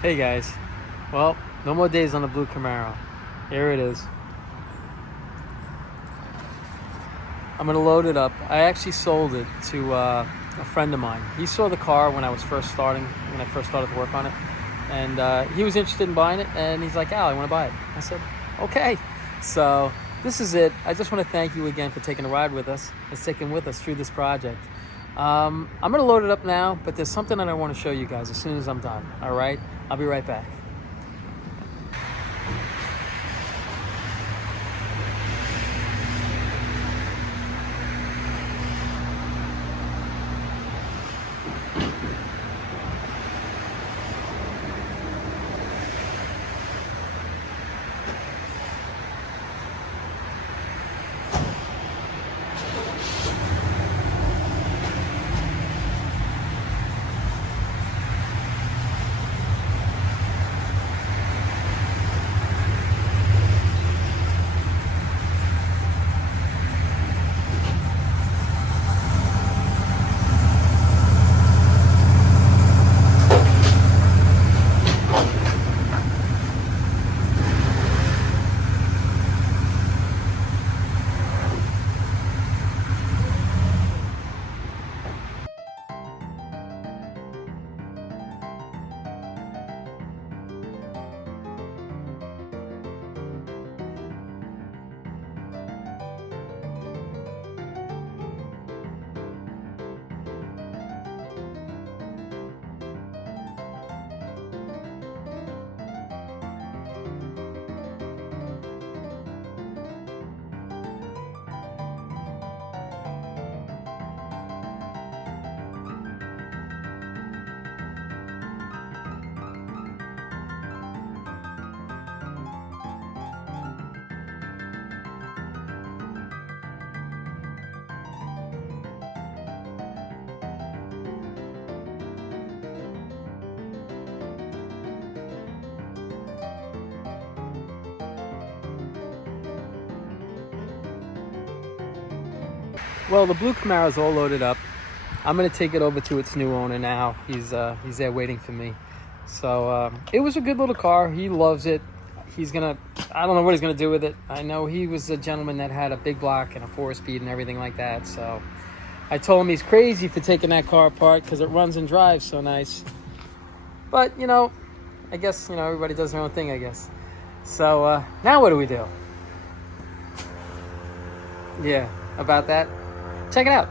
Hey guys, well, no more days on the blue Camaro. Here it is. I'm gonna load it up. I actually sold it to a friend of mine. He saw the car when I first started to work on it, and he was interested in buying it. And he's like, "Al, I want to buy it." I said, "Okay." So this is it. I just want to thank you again for taking a ride with us and sticking with us through this project. I'm gonna load it up now, but there's something that I want to show you guys as soon as I'm done. All right, I'll be right back. Well, the blue Camaro is all loaded up. I'm gonna take it over to its new owner now. He's there waiting for me. So it was a good little car. He loves it. I don't know what he's gonna do with it. I know he was a gentleman that had a big block and a 4-speed and everything like that. So I told him he's crazy for taking that car apart because it runs and drives so nice. But I guess everybody does their own thing, I guess. So now what do we do? Yeah, about that. Check it out.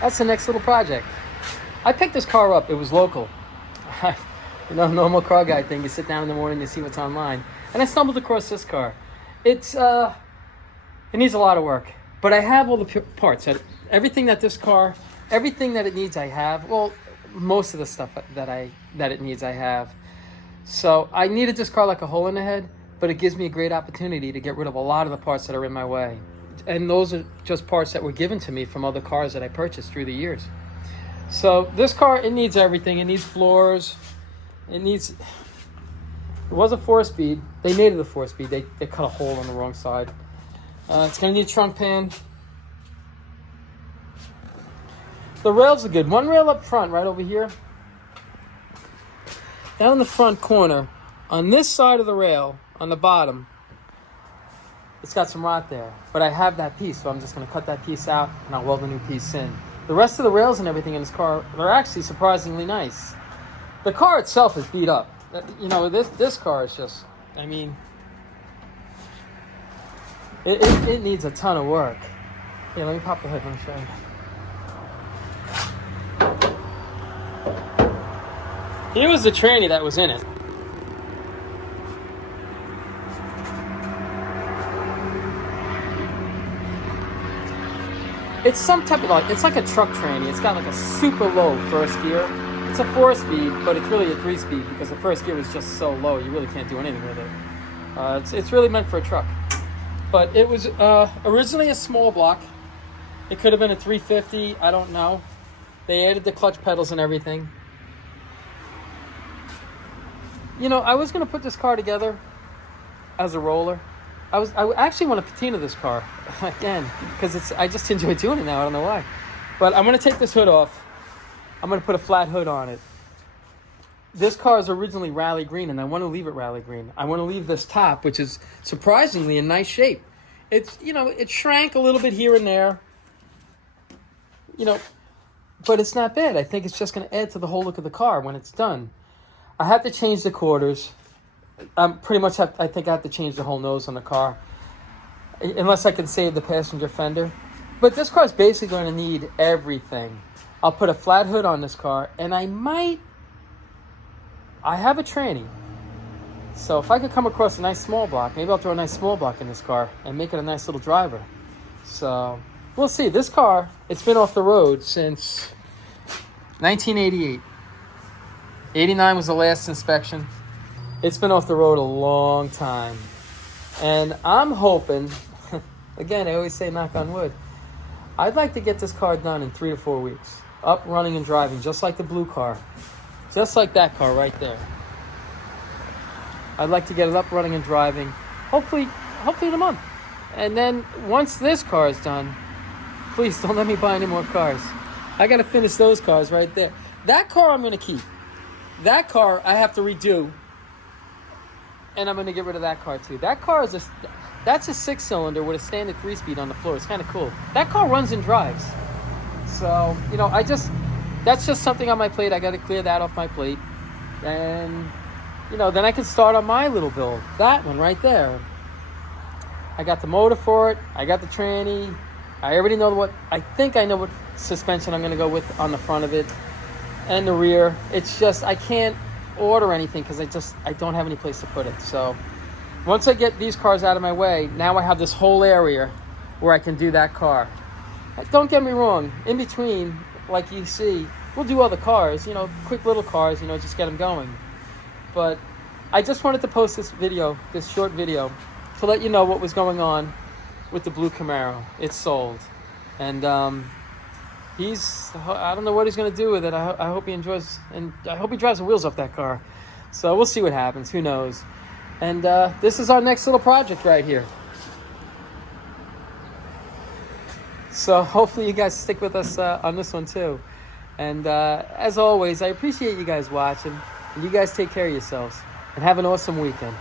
That's the next little project. I picked this car up. It was local. Normal car guy thing. You sit down in the morning, you see what's online. And I stumbled across this car. It needs a lot of work. But I have all the parts. Everything that it needs, I have. Well, most of the stuff that it needs, I have. So I needed this car like a hole in the head, but it gives me a great opportunity to get rid of a lot of the parts that are in my way. And those are just parts that were given to me from other cars that I purchased through the years. So this car, it needs everything. It needs floors. It was a 4-speed. They made it a 4-speed. They cut a hole on the wrong side. It's going to need a trunk pan. The rails are good. One rail up front, right over here. Down in the front corner, on this side of the rail, on the bottom, it's got some rot there, but I have that piece, so I'm just going to cut that piece out and I'll weld a new piece in. The rest of the rails and everything in this car, they're actually surprisingly nice. The car itself is beat up. This car is just, it needs a ton of work. Here, let me pop the hood, let me show you. Here was the tranny that was in it. It's some type of it's like a truck tranny. It's got like a super low first gear. It's a 4-speed, but it's really a 3-speed because the first gear was just so low. You really can't do anything with it. It's really meant for a truck. But it was originally a small block. It could have been a 350. I don't know. They added the clutch pedals and everything. You know, I was going to put this car together as a roller. I actually want to patina this car again because I just enjoy doing it now. I don't know why. But I'm going to take this hood off. I'm going to put a flat hood on it. This car is originally rally green, and I want to leave it rally green. I want to leave this top, which is surprisingly in nice shape. It's, you know, it shrank a little bit here and there, you know, but it's not bad. I think it's just going to add to the whole look of the car when it's done. I had to change the quarters. Pretty much I think I have to change the whole nose on the car, unless I can save the passenger fender. But this car is basically going to need everything. I'll put a flat hood on this car, and I have a tranny. So if I could come across a nice small block, maybe I'll throw a nice small block in this car and make it a nice little driver. So we'll see. This car, it's been off the road since 1988. 89 was the last inspection. It's been off the road a long time. And I'm hoping, again, I always say knock on wood, I'd like to get this car done in 3 to 4 weeks. Up, running, and driving, just like the blue car. Just like that car right there. I'd like to get it up, running, and driving, hopefully in a month. And then once this car is done, please don't let me buy any more cars. I got to finish those cars right there. That car I'm going to keep. That car I have to redo. And I'm going to get rid of that car too. That car is that's a 6-cylinder with a standard 3-speed on the floor. It's kind of cool. That car runs and drives. So, you know, that's just something on my plate. I got to clear that off my plate. And, you know, then I can start on my little build. That one right there. I got the motor for it. I got the tranny. I already know I think I know what suspension I'm going to go with on the front of it and the rear. It's just, I can't order anything because I don't have any place to put it. So once I get these cars out of my way, now I have this whole area where I can do that car. Don't get me wrong, in between, like you see, we'll do other cars, you know, quick little cars, you know, just get them going. But I just wanted to post this short video, to let you know what was going on with the blue Camaro. It's sold. And I don't know what he's going to do with it. I hope he enjoys, and I hope he drives the wheels off that car. So we'll see what happens, who knows. And this is our next little project right here. So hopefully you guys stick with us on this one too. And as always, I appreciate you guys watching. And you guys take care of yourselves. And have an awesome weekend.